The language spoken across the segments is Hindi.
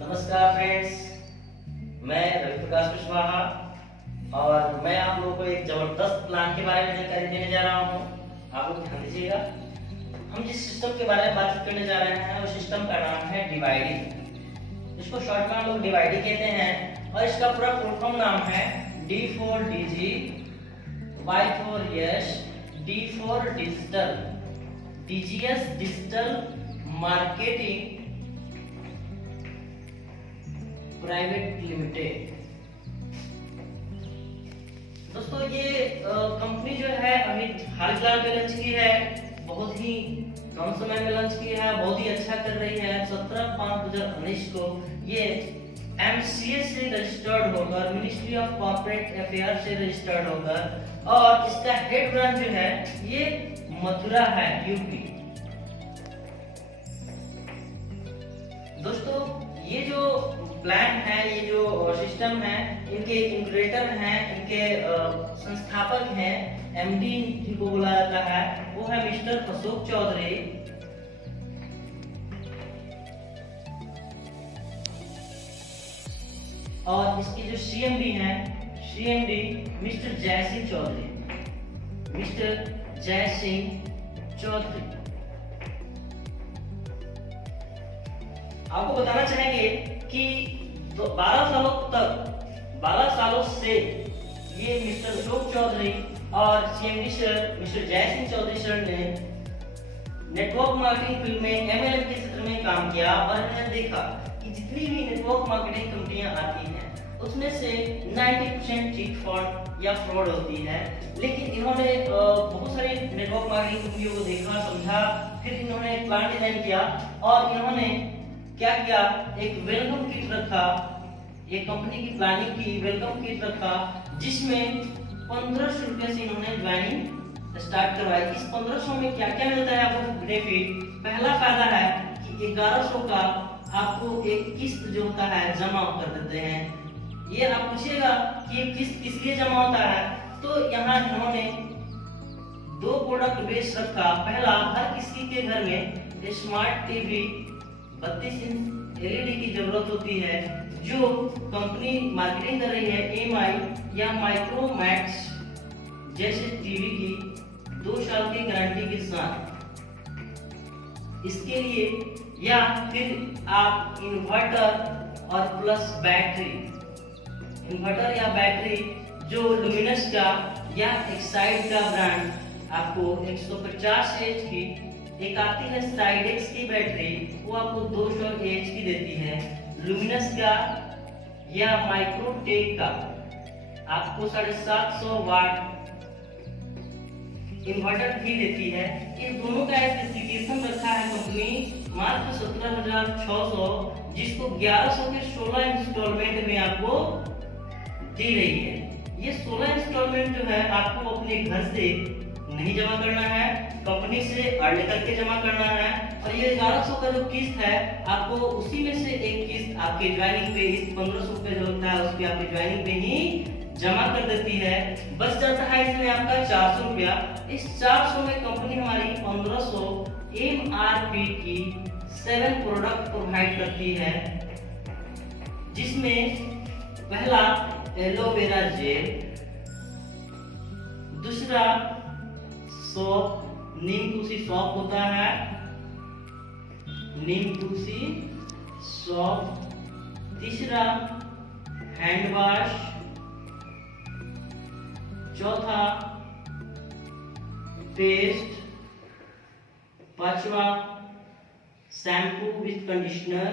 नमस्कार फ्रेंड्स, मैं रवि प्रकाश कुशवाहा और मैं आप लोगों को एक जबरदस्त प्लान के बारे में जानकारी देने जा रहा हूँ। आप लोग ध्यान दीजिएगा। हम जिस सिस्टम के बारे में बात करने जा रहे हैं वो सिस्टम का नाम है डिवाइडिंग। इसको शॉर्ट में हम लोग डिवाइडिंग कहते हैं और इसका पूरा फुल फॉर्म नाम है D for DG, Y for Yash, D for digital, DGS digital marketing private limited. दोस्तों ये कंपनी जो है अभी हाल फिलहाल में लॉन्च की है, बहुत ही कम समय में लॉन्च की है, बहुत ही अच्छा कर रही है। 17/5/2019 को ये MCA से रजिस्टर्ड होकर, मिनिस्ट्री ऑफ कॉर्पोरेट अफेयर से रजिस्टर्ड होकर, और इसका हेड ब्रांच जो है ये मथुरा है, यूपी। दोस्तों ये जो प्लान है, ये जो सिस्टम है, इनके इनोवेटर हैं, इनके संस्थापक हैं, MD जिनको बोला जाता है वो है मिस्टर अशोक चौधरी। और इसके जो CMD हैं, CMD मिस्टर जय सिंह चौधरी, मिस्टर जय सिंह चौधरी। आपको बताना चाहेंगे कि 12 सालों से ये मिस्टर अशोक चौधरी और CMD सर मिस्टर जय सिंह चौधरी सर ने नेटवर्क मार्केटिंग फील्ड में MLM के क्षेत्र में काम किया और इन्होंने देखा कि जितनी भी नेटवर्क मार्केटिंग कंपनियां आती हैं उसमें से 90% चीट फंड या फ्रॉड होती है। लेकिन इन्होंने बहुत सारी नेटवर्क मार्केटिंग कंपनियों को देखा, समझा, फिर इन्होंने एक प्लान डिजाइन किया और इन्होंने क्या किया, एक वेलकम किट रखा, एक कंपनी की प्लानिंग की, वेलकम किट रखा, जिसमें 1500 रुपए से इन्होंने ज्वाइनिंग स्टार्ट करवाई। इस 1500 में क्या क्या मिलता है आपको बेनिफिट? पहला फायदा है कि 1100 का आपको एक किस्त जो होता है जमा कर देते हैं। ये आप पूछिएगा कि ये किस्त किस लिए जमा होता है, तो यहाँ इन्होंने 2 प्रोडक्ट बेच रखा। पहला, हर किसी के घर में स्मार्ट टीवी 32 इंच LED की जरूरत होती है, जो कंपनी मार्केटिंग कर रही है EMI या माइक्रोमैक्स जैसे टीवी की 2 साल की गारंटी के साथ। इसके लिए या फिर आप इन्वर्टर और प्लस बैटरी, इन्वर्टर या बैटरी जो लुमिनस का या एक्साइड का ब्रांड आपको 150 एच की एक आती है साइडेक्स की बैटरी, वो आपको 200 एच की देती है। लुमिनस का या माइक्रोटेक का आपको 750 वाट इन्वर्टर भी देती है। इन दोनों का स्पेसिफिकेशन रखा है कंपनी मात्र 17,600, जिसको 1100 के 16 इंस्टॉलमेंट में आपको दी रही है। ये 16 इंस्टॉलमेंट जो है आपको अपने घर से नहीं जमा करना है, कंपनी से अर्न करके जमा करना है। और ये 1100 का जो किस्त है आपको उसी में से एक किस्त आपके ज्वाइनिंग पे, इस 1500 रुपए जो होता है उसके आपके ज्वाइनिंग पे ही जमा कर देती है। बच जाता है इसमें आपका 400 रुपया। इस 400 में कंपनी हमारी 1500 MRP की 7 प्रोडक्ट प्रोवाइड करती है, जिसमें पहला एलोवेरा जेल, दूसरा सौंफ, नीम तुलसी सौंफ होता है, नीम तुलसी सौंफ, तीसरा हैंड वॉश, चौथा पेस्ट, पांचवा shampoo with conditioner,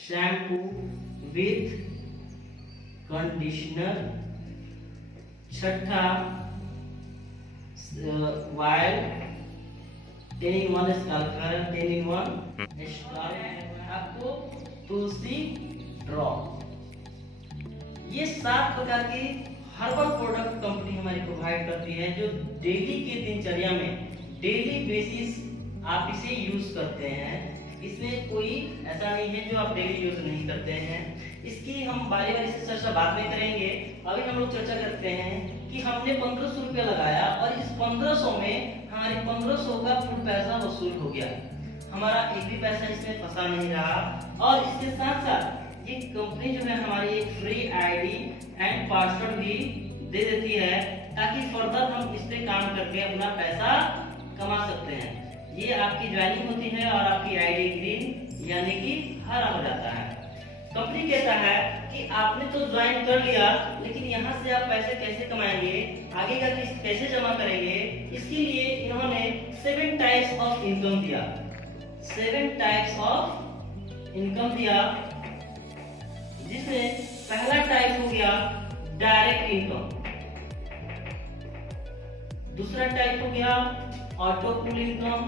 shampoo with conditioner, छठा vial 10-in-1 sculptor, 10-in-1 scalp, आपको तुलसी ड्रॉप। ये 7 प्रकार की हर्बल प्रोडक्ट कंपनी हमारी प्रोवाइड करती है, जो डेली के दिनचर्या में डेली बेसिस आप इसे यूज करते हैं। इसमें कोई ऐसा नहीं है जो आप डेली यूज नहीं करते हैं। इसकी हम बारी बारी से चर्चा बाद में करेंगे। अभी हम लोग चर्चा करते हैं कि हमने 1500 रुपया लगाया और इस 1500 में हमारे 1500 का फुल पैसा वसूल हो गया। हमारा एक भी पैसा इसमें फंसा नहीं रहा। और इसके साथ साथ ये कंपनी जो है हमारी एक फ्री आईडी एंड पासवर्ड भी दे देती है, ताकि फर्दर हम इस पे काम करके अपना पैसा कमा सकते हैं। ये आपकी ज्वाइनिंग होती है और आपकी आईडी ग्रीन यानी कि हरा हो जाता है। कंपनी कहता है कि आपने तो ज्वाइन कर लिया, लेकिन यहाँ से आप पैसे कैसे कमाएंगे, आगे का किस्त कैसे जमा करेंगे, इसके लिए इन्होंने 7 टाइप्स ऑफ इनकम दिया। 7 टाइप्स ऑफ इनकम दिया, जिसमें पहला टाइप हो गया डायरेक्ट इनकम, दूसरा टाइप हो गया ऑटो पूल इनकम,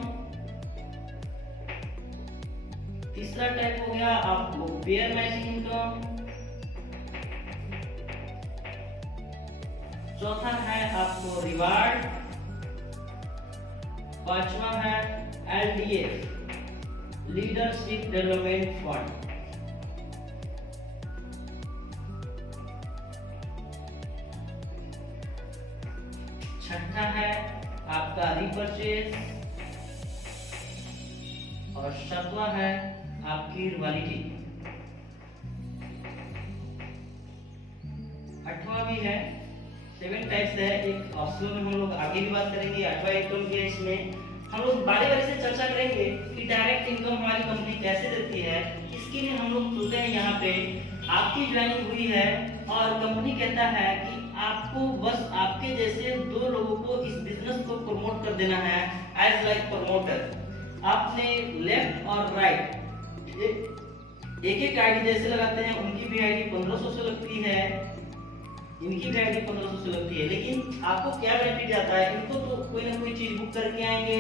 तीसरा टाइप हो गया आपको पेयर मैचिंग इनकम, चौथा है आपको रिवार्ड, पांचवा है LDF लीडरशिप डेवलपमेंट फंड, छठा है आपका रिपर्चेज और सातवां है आपकी रॉयल्टी। आठवां भी है, 7 टाइप्स है, एक ऑप्शनल में हम लोग आगे भी बात करेंगे। आठवां इनकम की इसमें हम लोग बारी बारी से चर्चा करेंगे कि डायरेक्ट इनकम हमारी कंपनी कैसे देती है। इसके लिए हम लोग सोचते हैं यहाँ पे आपकी ज्वाइनिंग हुई है और कंपनी कहता है कि आपको बस आपके जैसे 2 लोगों को इस बिजनेस को प्रमोट कर देना है एज लाइक प्रमोटर। आपने लेफ्ट और राइट एक आईडी जैसे लगाते हैं, उनकी भी आईडी 1500 से लगती है, इनकी भी आईडी 1500 से लगती है, लेकिन आपको क्या बेनिफिट जाता है, इनको तो कोई ना कोई चीज बुक करके आएंगे,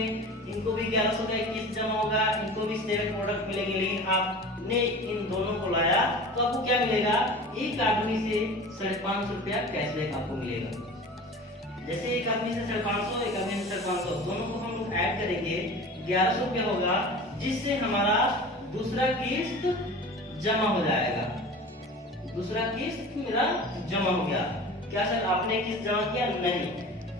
इनको भी 1100 का किस्त जमा होगा, इनको भी 7 प्रोडक्ट मिलेंगे। लेकिन आपने इन दोनों को लाया तो आपको क्या मिलेगा, एक आदमी से 550 रुपया कैशबैक आपको मिलेगा। जैसे एक आदमी से 550, एक आदमी से 550, दोनों को हम लोग ऐड करेंगे 1100 रुपया होगा, जिससे हमारा दूसरा किस्त जमा हो जाएगा। दूसरा किस्त मेरा जमा हो गया। क्या सर आपने किस्त जमा किया? नहीं,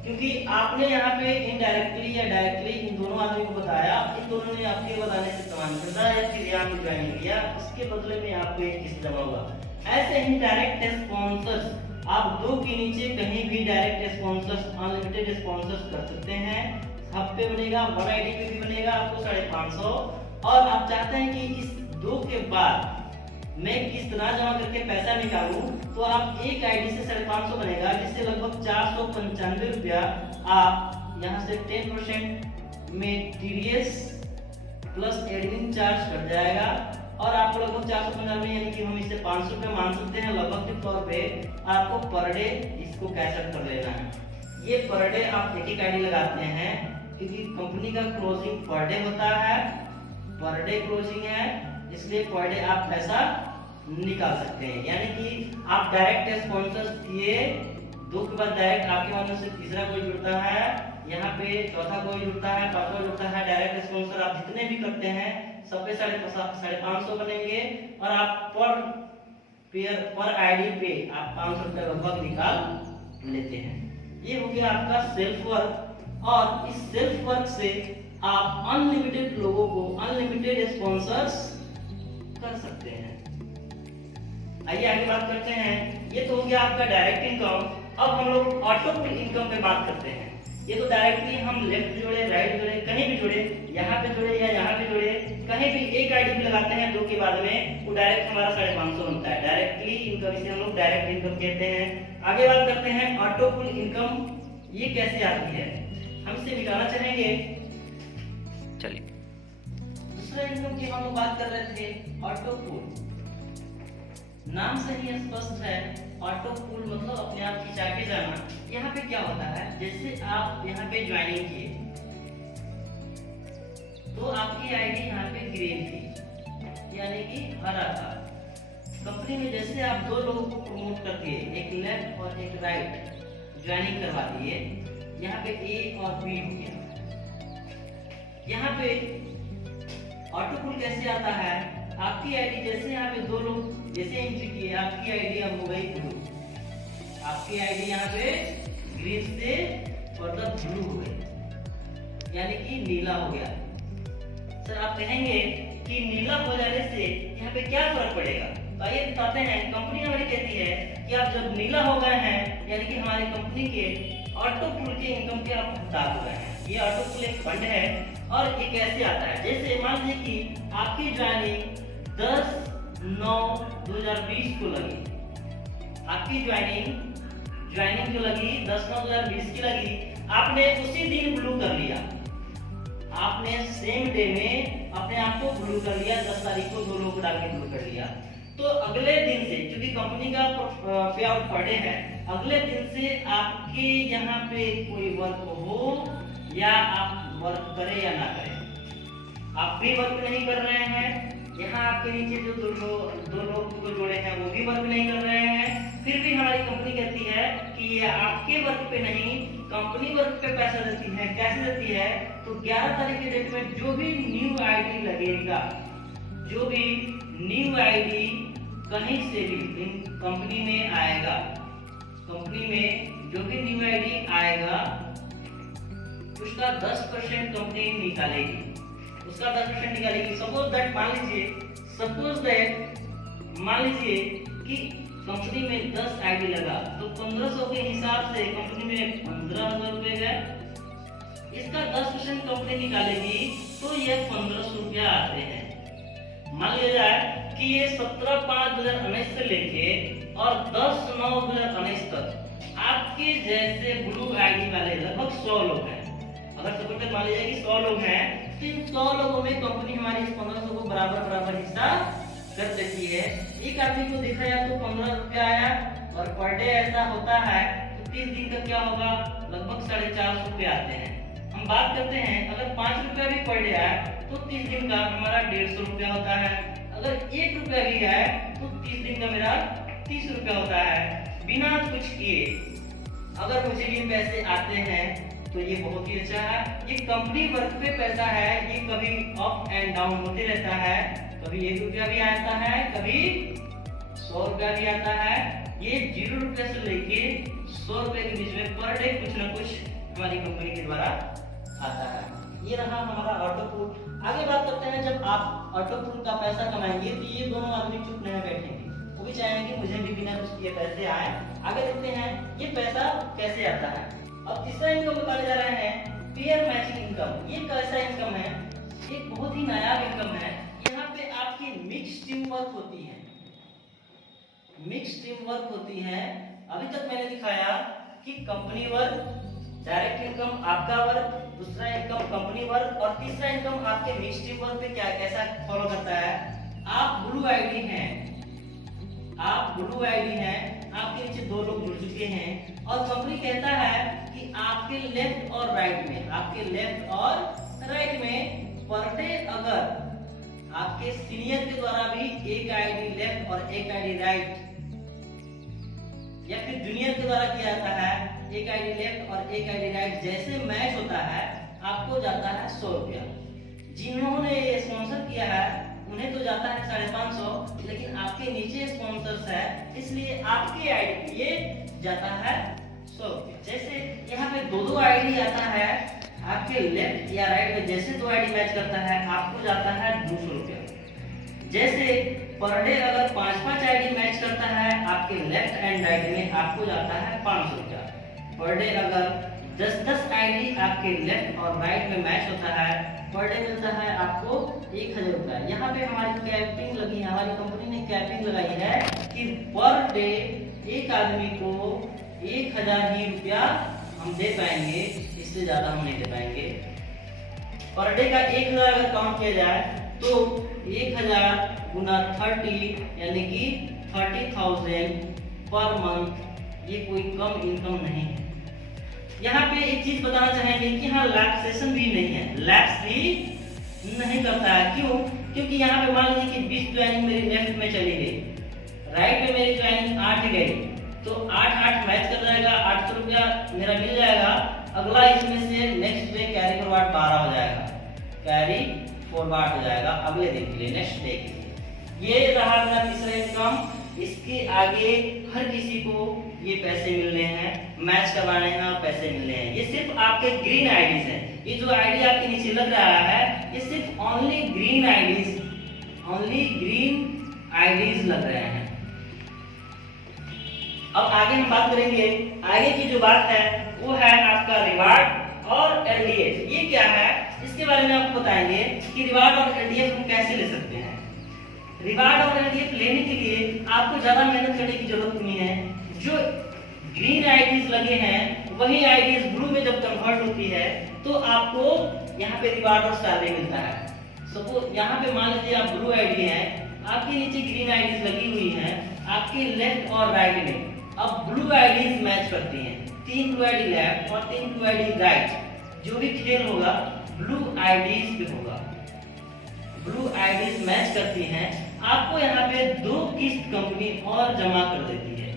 क्योंकि आपने यहाँ पे इनडायरेक्टली या डायरेक्टली इन दोनों आदमी को बताया, इन दोनों ने आपके बताने से सामान खरीदा या फिर यहाँ पे ज्वाइन किया, उसके बदले में आपको एक किस्त जमा हुआ। ऐसे ही डायरेक्ट स्पॉन्सर्स आप 2 के नीचे कहीं भी डायरेक्ट स्पॉन्सर्स अनलिमिटेड स्पॉन्सर्स कर सकते हैं। हब पे बनेगा, 1 आईडी पे भी बनेगा आपको 550। और आप चाहते हैं कि इस 2 के बाद मैं किस्त ना जमा करके पैसा निकालूं, तो आप एक आईडी से 550 बनेगा, जिससे लगभग 495 रुपया आप यहाँ से 10% में TDS plus admin charge cut जाएगा और आपको लगभग 495 यानी कि हम इसे 500 रुपये मान सकते हैं लगभग के तौर पे। आपको पर डे इसको कैश आउट कर लेना है। ये पर डे आप एक आईडी लगाते हैं, क्योंकि कंपनी का क्लोजिंग पर डे होता है, पर डे क्लोजिंग है, इसलिए पर डे आप पैसा निकाल सकते हैं। यानी कि आप डायरेक्ट स्पॉन्सर्स किए, 2 के बाद डायरेक्ट आपके माध्यम से तीसरा कोई जुड़ता है, यहाँ पे चौथा कोई जुड़ता है, पांचवा जुड़ता है। डायरेक्ट स्पॉन्सर आप जितने भी करते हैं सब पे 550 बनेंगे और आप पर आईडी पे आप 500 रुपये लगभग निकाल लेते हैं। ये हो गया आपका सेल्फ वर्क। और इस सेल्फ वर्क से आप अनलिमिटेड लोगों को अनलिमिटेड स्पॉन्सर्स कर सकते हैं। आइए आगे बात करते हैं। ये तो हो गया आपका डायरेक्ट इनकम। अब हम लोग ऑटो पूल इनकम पे बात करते हैं। ये तो डायरेक्टली हम लेफ्ट जोड़े, राइट जोड़े, कहीं भी जोड़े, यहाँ पे जोड़े या यहाँ पे जोड़े, कहीं भी एक आईडी भी लगाते हैं 2 के बाद में, वो डायरेक्ट हमारा 550 बनता है। डायरेक्टली इनकम, इसे हम लोग डायरेक्ट इनकम कहते हैं। आगे बात करते हैं ऑटो पूल इनकम। ये कैसे आती है, हम इसे निकालना चाहेंगे। चलिए, दूसरा इनकम की हम लोग बात कर रहे थे, ऑटो पूल। नाम से ही स्पष्ट है, ऑटो पूल मतलब अपने आप खिंचा के जाना। यहाँ पे क्या होता है, जैसे आप यहाँ पे ज्वाइनिंग किए तो आपकी आईडी यहाँ पे ग्रीन थी, यानी कि हरा था। कंपनी में जैसे आप 2 लोगों को प्रमोट करके एक लेफ्ट और एक राइट ज्वाइनिंग करवा दिए, यहाँ पे A और B हो गया। यहाँ पे ऑटो पूल कैसे आता है, आपकी आईडी जैसे यहाँ पे 2 लोग जैसे एंट्री किए, आपकी आईडी अब हो गई ब्लू, आपकी आईडी यहाँ पे ग्रीन से फर्दर ब्लू हो गई, यानी कि नीला हो गया। सर आप कहेंगे कि नीला हो जाने से यहाँ पे क्या फर्क पड़ेगा, तो आइए बताते हैं। कंपनी हमारी कहती है कि आप जब नीला हो गए हैं यानी कि हमारी कंपनी के ऑटो पूल के इनकम के आप हकदार हो गए हैं। ये ऑटो पूल एक फंड है और ये कैसे आता है, जैसे मान लीजिए कि आपकी ज्वाइनिंग 10/9/2020 को लगी, आपकी ज्वाइनिंग जो लगी 10/9/2020 की लगी, आपने उसी दिन ब्लू कर लिया, आपने सेम डे में अपने आप को ब्लू कर लिया, 10 तारीख को 2 लोग डाल के ब्लू कर लिया, तो अगले दिन से क्योंकि कंपनी का पे आउट पर डे है, अगले दिन से आपके यहाँ पे कोई वर्क हो या आप वर्क करें या ना करें, आप भी वर्क नहीं कर रहे हैं, यहाँ आपके नीचे जो दो लोग को जोड़े हैं वो भी वर्क नहीं कर रहे हैं, फिर भी हमारी कंपनी कहती है कि ये आपके वर्क पे नहीं कंपनी वर्क पे पैसा देती है। कैसे देती है, तो 11 तारीख के डेट में जो भी न्यू आईडी लगेगा, जो भी न्यू आईडी कहीं से भी कंपनी में आएगा, कंपनी में जो भी न्यू आईडी आएगा उसका 10% कंपनी निकालेगी, उसका 10% निकालेगी। सपोज दैट मान लीजिए कि कंपनी में 10 आईडी लगा, तो 1500 के हिसाब से कंपनी में 15,000 रुपए गए, इसका 10% कंपनी निकालेगी तो ये 1500 रुपया आते हैं। मान लिया जाए कि ये 17/5/2019 से लेके और 10/9/2019 तक आपके जैसे ब्लू आईडी वाले लगभग 100 लोग हैं। अगर सपोज मान लीजिए कि 100 लोग हैं, तो इन 100 लोगों में कंपनी हमारी इस 1500 को बराबर हिस्सा कर देती है। एक आदमी को देखा जाए तो 15 रुपया आया और पर डे ऐसा होता है तो 30 दिन का क्या होगा, लगभग 450 रुपये आते हैं। हम बात करते हैं अगर 5 रुपया भी पर डे आया तो 30 दिन का हमारा 150 रुपया होता है। अगर 1 रुपया भी आए तो 30 दिन का मेरा 30 रुपया होता है। बिना कुछ किए अगर मुझे ये पैसे आते हैं तो ये बहुत ही अच्छा है। ये कंपनी वर्क पे पैसा है, ये कभी अप एंड डाउन होते रहता है, कभी 1 रुपया भी आता है, कभी 100 रुपया भी आता है। ये 0 रुपये से लेके 100 रुपये के बीच में पर डे कुछ ना कुछ हमारी कंपनी के द्वारा आता है। ये रहा हमारा ऑटो पूल। आगे बात करते हैं, जब आप ऑटो पूल का पैसा कमाएंगे तो ये दोनों आदमी चुप नहीं बैठेंगे, वो भी चाहेंगे मुझे भी बिना कुछ किए पैसे आए। आगे देखते हैं ये पैसा कैसे आता है। अब तीसरा इनकम बताने जा रहे हैं, पेयर मैचिंग इनकम। ये कैसा इनकम है, ये बहुत ही नायाब इनकम है। यहाँ पे आपकी मिक्स टीम वर्क होती है, मिक्स टीम वर्क होती है। अभी तक मैंने दिखाया कि कंपनी वर्क, डायरेक्ट इनकम आपका वर्क, दूसरा इनकम कंपनी वर्क और तीसरा इनकम आपके मिक्स टीम वर्क पे क्या कैसा फॉलो करता है। आप ब्लू आईडी हैं, आपके नीचे 2 लोग जुड़ चुके हैं और कंपनी कहता है कि आपके लेफ्ट और राइट में पर डे अगर आपके सीनियर के द्वारा भी एक आईडी लेफ्ट और एक आईडी राइट या फिर जूनियर के द्वारा किया जाता है, एक आईडी लेफ्ट और एक आईडी राइट जैसे मैच होता है, आपको जाता है 100 रुपया। जिन्होंने ये स्पॉन्सर किया है उन्हें तो जाता है 550, लेकिन आपके नीचे स्पॉन्सर्स है इसलिए आपके आईडी पे ये जाता है 100 रुपया। जैसे यहाँ पे 2 आईडी आता है आपके लेफ्ट या राइट में, जैसे 2 आईडी मैच करता है आपको जाता है 200 रुपया। जैसे पर डे अगर 5-5 आईडी मैच करता है आपके लेफ्ट एंड राइट में, आपको जाता है 500 रुपया। पर डे अगर 10-10 आईडी आपके लेफ्ट और राइट में मैच होता है, पर डे मिलता है आपको 1000 रुपया। यहाँ पे हमारी कैपिंग लगी है, हमारी कंपनी ने कैपिंग लगाई है कि पर डे एक आदमी को 1000 ही रुपया हम दे पाएंगे, इससे ज्यादा हम नहीं दे पाएंगे। पर डे का 1000 अगर काउंट किया जाए तो 1000 गुना 30 यानी कि 30,000 पर मंथ, ये कोई कम इनकम नहीं है। यहाँ पे एक चीज बताना चाहेंगे कि यहाँ लैक्सेशन भी नहीं है, लैक्स भी नहीं करता है। क्यों? क्योंकि यहाँ पे मान लीजिए कि 20 ज्वाइनिंग मेरी लेफ्ट में चली गई, राइट में मेरी ज्वाइनिंग 8 गई, तो 8-8 मैच कर जाएगा, 800 रुपया मेरा मिल जाएगा। अगला इसमें से नेक्स्ट डे कैरी फॉरवर्ड 12 हो जाएगा, कैरी फॉरवर्ड हो जाएगा अगले दिन के लिए, नेक्स्ट डे के लिए। ये रहा मेरा तीसरा इनकम। इसके आगे हर किसी को ये पैसे मिलने हैं, मैच करवाने हैं और पैसे मिलने हैं। ये सिर्फ आपके ग्रीन आईडीज हैं। ये जो आईडी आपके नीचे लग रहा है ये सिर्फ ओनली ग्रीन आईडीज लग रहे हैं। अब आगे हम बात करेंगे, आगे की जो बात है वो है आपका रिवार्ड और एलडीएफ। ये क्या है इसके बारे में आपको बताएंगे कि रिवार्ड और एलडीएफ हम कैसे ले सकते हैं। रिवार्ड और एलडीएफ लेने के लिए आपको ज्यादा मेहनत करने की जरूरत नहीं है। जो ग्रीन आईडीज लगे हैं वही आईडीज ब्लू में जब कन्वर्ट होती है तो आपको यहाँ पे रिवार्ड और सैलरी मिलता है। सपोज यहाँ पे मान लीजिए आप ब्लू आईडी है, आपके नीचे ग्रीन आईडीज लगी हुई हैं, आपके लेफ्ट और राइट में अब ब्लू आईडीज मैच करती हैं। 3 ब्लू आईडी लेफ्ट और 3 ब्लू आईडी राइट। जो भी खेल होगा ब्लू आईडीज पे होगा। ब्लू आईडीज मैच करती हैं, आपको यहाँ पे 2 किस्त कंपनी और जमा कर देती है।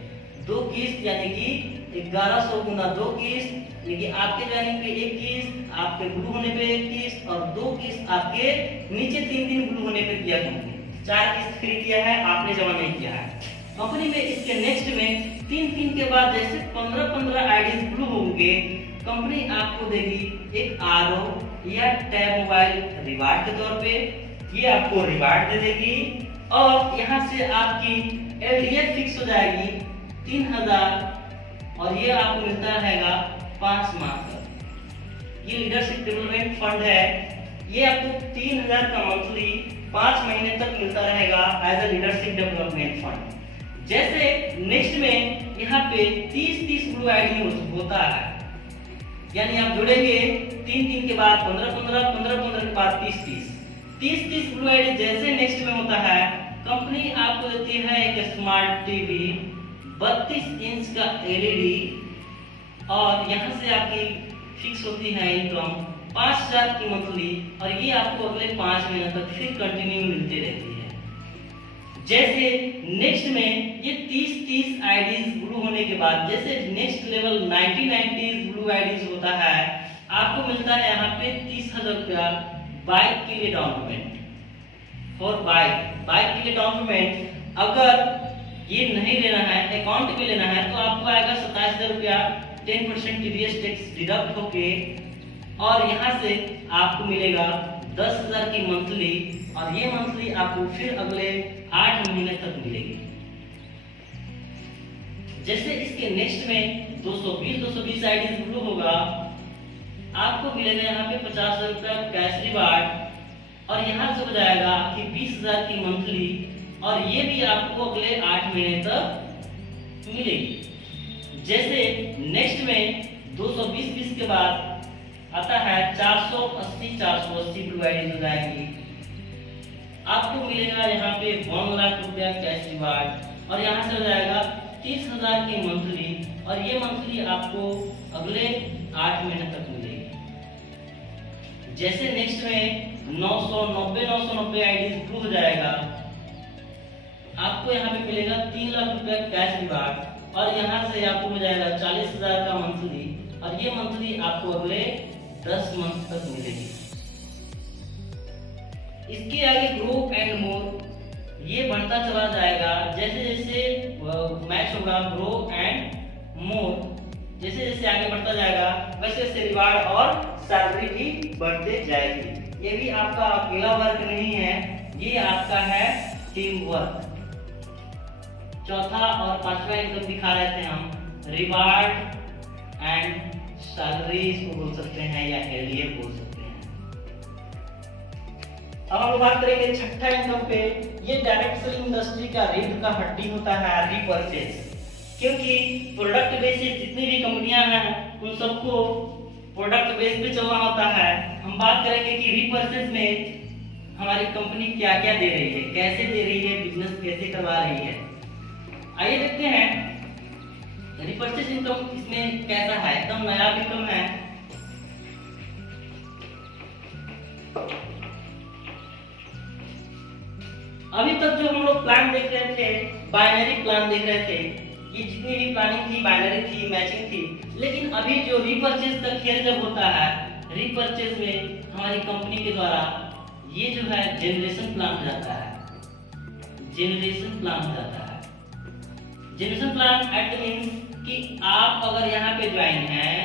2 किस्त यानी कि 1100 गुना 2 किस्त, यानी कि आपके ज्वाइनिंग पे 1 किस्त, आपके ब्लू होने पे 1 किस्त और 2 किस्त आपके नीचे 3 ब्लू होने पे किया कंपनी। 4 किस्त फ्री किया है, आपने जमा नहीं किया है। कंपनी में इसके नेक्स्ट में 3 के बाद जैसे 15 आईडीज ब्लू होंगे, कंपनी आपको देगी एक आरओ या टैब मोबाइल रिवार्ड के तौर पे। ये आपको रिवार्ड दे देगी और यहाँ से आपकी एलडीएफ फिक्स हो जाएगी 3000 और ये आपको मिलता रहेगा 5 माह तक। ये लीडरशिप डेवलपमेंट फंड है, ये आपको 3000 का मंथली 5 महीने तक मिलता रहेगा as a leadership development fund. जैसे नेक्स्ट में यहाँ पे 30 ब्लू आईडी होता है, यानी आप जुड़ेंगे 3 के बाद 15 के बाद 30 ब्लू आईडी जैसे नेक्स्ट में होता है, कंपनी आपको देती है एक स्मार्ट टीवी 32 इंच का एलईडी और यहाँ से आपकी फिक्स होती है इनकम 5000 की मंथली और ये आपको अगले 5 महीने तक फिर कंटिन्यू मिलती रहती है। जैसे नेक्स्ट में ये 30 आईडीज ब्लू होने के बाद जैसे नेक्स्ट लेवल 90 ब्लू आईडीज होता है, आपको मिलता है यहाँ पे 30,000 रुपया बाइक के लिए डाउन पेमेंट। फॉर बाइक के लिए डाउन पेमेंट अगर ये नहीं लेना है, अकाउंट में लेना है तो आपको आएगा 27,000 रुपया 10% टीडीएस टैक्स डिडक्ट होके और यहाँ से आपको मिलेगा 10,000 की मंथली और ये मंथली आपको फिर अगले 8 महीने तक मिलेगी। जैसे इसके नेक्स्ट में 220 आईडी ब्लू होगा, आपको मिलेगा यहाँ पे 50,000 रुपया कैश रिवार्ड और यहाँ से हो जाएगा आपकी 20,000 की मंथली और ये भी आपको अगले 8 महीने तक मिलेगी। जैसे नेक्स्ट में 220 के बाद आता है 480 ब्लू आईडी हो जाएंगी, आपको मिलेगा यहाँ पे 1 लाख रुपया कैश रिवार्ड और यहाँ से हो जाएगा 30,000 की मंथली और ये मंथली आपको अगले 8 महीने तक मिलेगी। जैसे नेक्स्ट में 990 आईडी ब्लू हो जाएगा, आपको यहाँ पे मिलेगा 3 लाख रुपया कैश रिवार्ड और यहाँ से आपको हो जाएगा 40,000 का मंथली और ये मंथली आपको अगले 10 मंथ तक मिलेगी। इसके आगे ग्रो एंड मोर ये बढ़ता चला जाएगा, जैसे जैसे मैच होगा ग्रो एंड मोर, जैसे जैसे आगे बढ़ता जाएगा वैसे वैसे रिवार्ड और सैलरी भी बढ़ते जाएगी। ये भी आपका अकेला वर्क नहीं है, ये आपका है टीम वर्क। चौथा और पांचवा इनकम दिखा रहे थे हम, रिवार्ड एंड सैलरी इसको बोल सकते हैं या एलडीएफ बोल सकते हैं। अब हम बात करेंगे छठा इनकम पे। ये डायरेक्ट सेलिंग इंडस्ट्री का रीढ़ का हड्डी होता है रीपरचेज, क्योंकि प्रोडक्ट बेसिस जितनी भी कंपनियां हैं उन सबको प्रोडक्ट बेस पे चलना होता है। हम बात करेंगे कि रीपरचेज में हमारी कंपनी क्या क्या दे रही है, कैसे दे रही है, बिजनेस कैसे करवा रही है। आइए देखते हैं रिपरचेज इनकम इसमें कैसा है, एकदम नया इनकम है। अभी तक जो हम लोग प्लान देख रहे थे, बाइनरी प्लान देख रहे थे, ये जितनी भी प्लानिंग थी बाइनरी थी, मैचिंग थी। लेकिन अभी जो रीपरचेज का खेल जब होता है, रीपरचेज में हमारी कंपनी के द्वारा ये जो है जनरेशन प्लान हो जाता है। जनरेशन प्लान हो जाता है। जनरेशन प्लान एट मींस कि आप अगर यहाँ पे ज्वाइन हैं,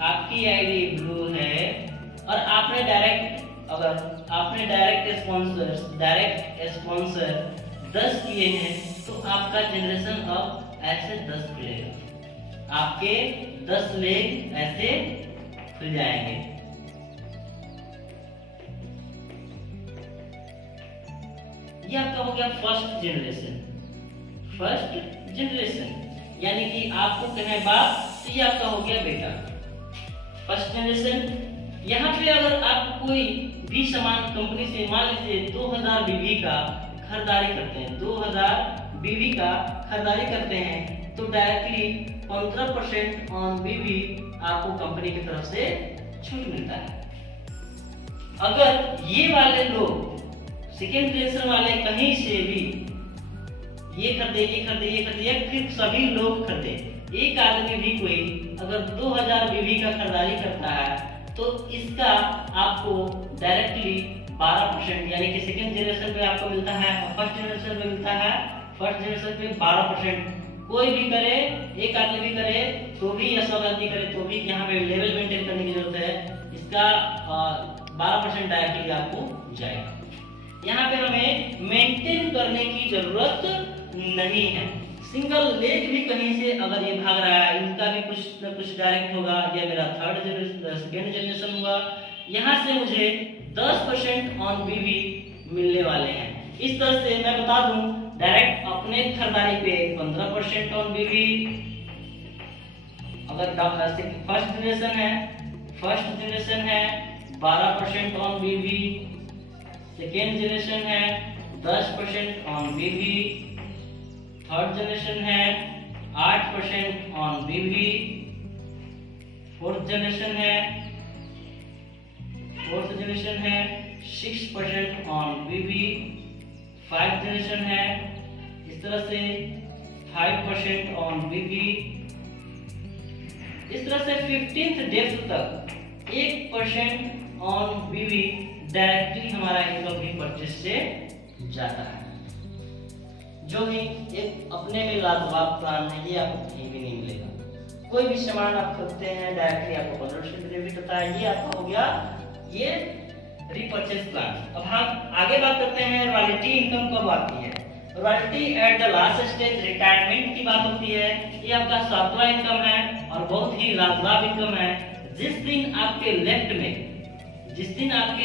आपकी आईडी ब्लू है और आपने डायरेक्ट अगर आपने डायरेक्ट स्पॉन्सर 10 किए हैं तो आपका जनरेशन अब ऐसे 10 खुलेगा, आपके 10 लेग ऐसे खुल जाएंगे। ये आपका हो गया फर्स्ट जनरेशन, यानी कि आपको कहे बाप तो ये आपका हो गया बेटा, फर्स्ट जनरेशन। यहाँ पे अगर आप कोई भी सामान कंपनी से मान लीजिए 2000 बीवी का खरीदारी करते हैं तो डायरेक्टली 15% ऑन बीवी आपको कंपनी की तरफ से छूट मिलता है। अगर ये वाले लोग सेकेंड जनरेशन वाले कहीं से भी ये खरीदे या फिर सभी लोग खरीदे, एक आदमी भी कोई अगर 2000 बीवी का खरीदारी करता है तो इसका आपको डायरेक्टली 12% यानी कि सेकेंड जनरेशन पे आपको मिलता है और फर्स्ट जनरेशन पे मिलता है। फर्स्ट जनरेशन पे 12%, कोई भी करे, एक आदमी भी करे तो भी या सब आदमी करे तो भी यहाँ पे लेवल मेंटेन करने की जरूरत है, इसका 12% डायरेक्टली आपको जाएगा। यहाँ पे हमें मेंटेन करने की जरूरत नहीं है। सिंगल लेग भी कहीं से अगर ये भाग रहा है, इनका भी कुछ न कुछ डायरेक्ट होगा, या मेरा सेकेंड जनरेशन हुआ, यहाँ से मुझे 10% ऑन बीवी मिलने वाले हैं। इस तरह से मैं बता दूं, डायरेक्ट अपने खरीदारी पे 15% ऑन बीवी, अगर फर्स्ट जनरेशन है 12% ऑन बीवी, सेकेंड जनरेशन है 10% ऑन बीवी, थर्ड जनरेशन है 8% ऑन बीवी, फोर्थ जनरेशन है 6% ऑन बीवी, 5th जनरेशन है इस तरह से 5% ऑन बीवी। इस तरह से 15th डेप्थ तक 1% ऑन बीवी डायरेक्टली हमारा इनकम भी परचेज से जाता है, जो कि एक अपने में लाजवाब प्लान है। ये आपको कहीं भी नहीं मिलेगा। कोई भी सामान आप खरीदते हैं डायरेक्टली आपको 15% बेनिफिट होता है। ये आपका हो गया ये रीपरचेज प्लान। अब हम आगे बात करते हैं रॉयल्टी इनकम कब आती है। Royalty at the last stage retirement की बात होती है। ये आपका 7वां इनकम है और बहुत ही लाजवाब इनकम है। जिस दिन आपके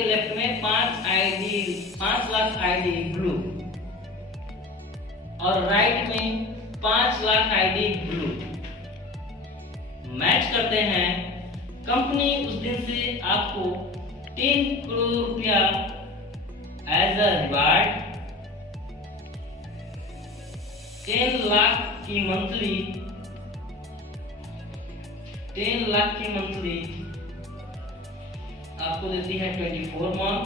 लेफ्ट में 5 लाख आईडी ब्लू और राइट में 5 लाख आईडी ब्लू मैच करते हैं, कंपनी उस दिन से आपको 3 करोड़ रुपया एज अ रिवार्ड, 10 लाख की मंथली आपको देती है 24 मंथ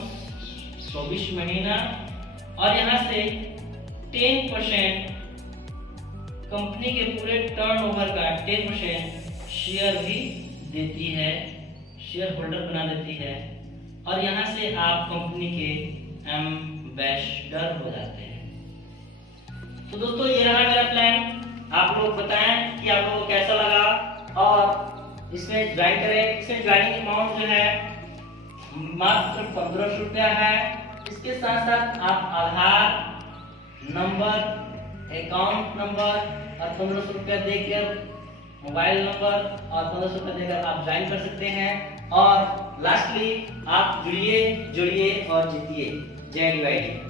24 महीना, और यहाँ से 10% कंपनी के पूरे टर्नओवर का 10% शेयर भी देती है, शेयर होल्डर बना देती है, और यहाँ से आप कंपनी के एम्बेसडर हो जाते हैं। तो दोस्तों ये रहा मेरा प्लान। आप लोग बताएं कि आप लोगों को कैसा लगा और इसमें ज्वाइन करें। इसमें ज्वाइनिंग अमाउंट जो है मात्र 1500 रुपया है। इसके साथ साथ आप आधार नंबर, अकाउंट नंबर और 1500 रुपया देकर, मोबाइल नंबर और 1500 रुपया देकर आप ज्वाइन कर सकते हैं। और लास्टली आप जुड़िए और जीतिए। जय DYD।